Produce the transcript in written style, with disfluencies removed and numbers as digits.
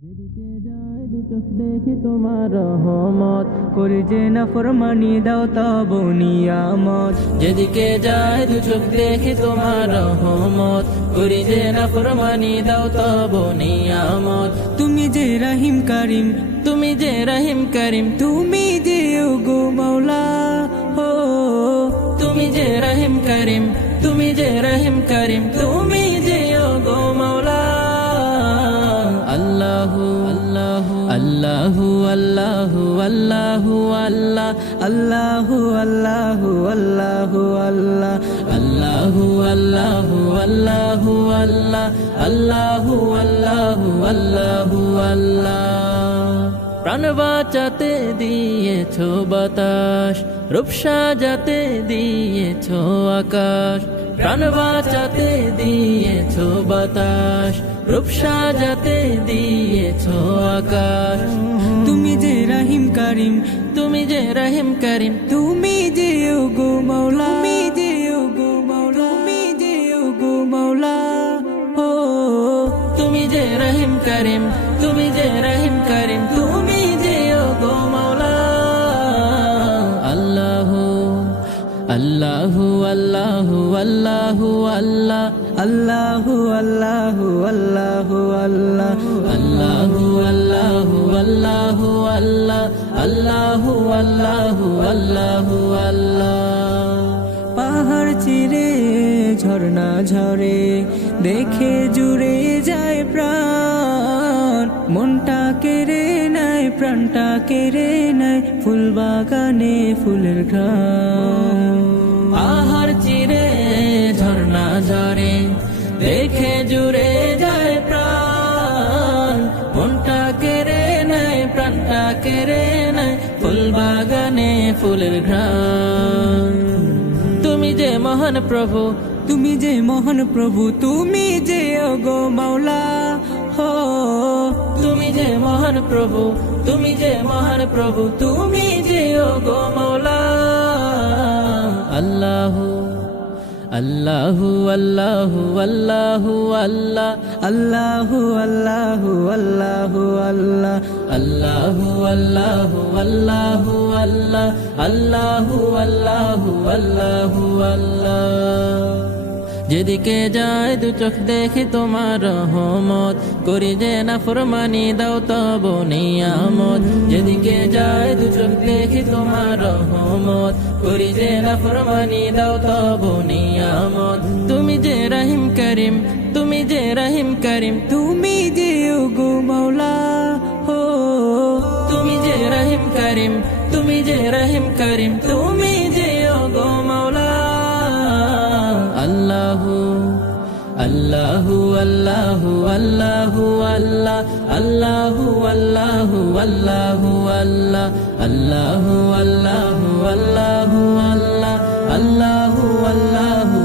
যেদিকে যায় দু চোখ দেখি তোমার রহমত, করি যে নাফরমানি দাও তব নিয়ামত। যেদিকে যায় দু চোখ দেখি তোমার রহমত, করি যে নাফরমানি দাও তব নিয়ামত। তুমি যে রহিম করিম, তুমি যে রহিম করিম, তুমি যে ওগো মৌলা। ও তুমি যে রহিম করিম, তুমি যে রহিম করিম, তুমি যে ওগো মৌলা। আল্লাহু আল্লাহু আল্লাহু আল্লাহু আল্লাহ, আল্লাহু আল্লাহু আল্লাহু আল্লাহ, আল্লাহু আল্লাহু আল্লাহু আল্লাহ, আল্লাহু আল্লাহু আল্লাহু আল্লাহ। প্রাণ বাঁচাতে দিয়েছো বাতাস, রূপ সাজাতে দিয়েছো আকাশ। প্রাণ বাঁচাতে দিয়েছো বাতাস, রূপ সাজাতে দিয়েছো আকাশ। তুমি যে রহিম করিম, তুমি যে রহিম করিম, তুমি যে ওগো মৌলা, তুমি যে ওগো মৌলা, তুমি যে ওগো মৌলা। ও তুমি যে রহিম করিম, তুমি যে রহিম করিম, তুমি যে ওগো মৌলা। আল্লাহু আল্লাহু আল্লাহু আল্লাহু আল্লাহ, আল্লাহু আল্লাহু আল্লাহু আল্লাহ, আল্লাহু আল্লাহু আল্লাহু আল্লাহ, আল্লাহু আল্লাহু আল্লাহু আল্লাহ। পাহাড় চিরে ঝর্ণা ঝরে, দেখে জুড়ে যায় প্রাণ। মনটা কেড়ে নেয়, প্রাণটা কেড়ে নেয়, ফুল বাগানে ফুলের ঘ্রাণ। পাহাড় চিরে ঝর্ণা ঝরে, দেখে জুড়ে যায় প্রাণ। মনটা কেড়ে নেয়, প্রাণটা কেড়ে নেয়, ফুল বাগানে ফুলের ঘ্রাণ। তুমি যে মহান প্রভু, তুমি যে মহান প্রভু, তুমি যে ওগো মাওলা। হো তুমি যে মহান প্রভু, তুমি যে মহান প্রভু, তুমি যে ওগো মাওলা। আল্লাহু আল্লাহু আল্লাহু আল্লাহু আল্লাহ, আল্লাহু আল্লাহু আল্লাহু আল্লাহ, আল্লাহু আল্লাহু আল্লাহু আল্লাহ, আল্লাহু আল্লাহু আল্লাহু আল্লাহ। যেদিকে যায় দু চোখ দেখি তোমার রহমত, করি যে নাফরমানি দাও তব নিয়ামত। যেদিকে যায় দু চোখ দেখি তোমার রহমত, করি যে নাফরমানি দাও তব নিয়ামত। তুমি যে রহিম করিম, তুমি যে রহিম করিম, তুমি যে ওগো মৌলা। হো তুমি যে রহিম করিম, তুমি যে রহিম করিম, তুমি যে ওগো মৌলা। আল্লাহু আল্লাহু আল্লাহু আল্লাহু আল্লাহ, আল্লাহু আল্লাহু আল্লাহু আল্লাহ, আল্লাহু আল্লাহু আল্লাহু আল্লাহ, আল্লাহু আল্লাহু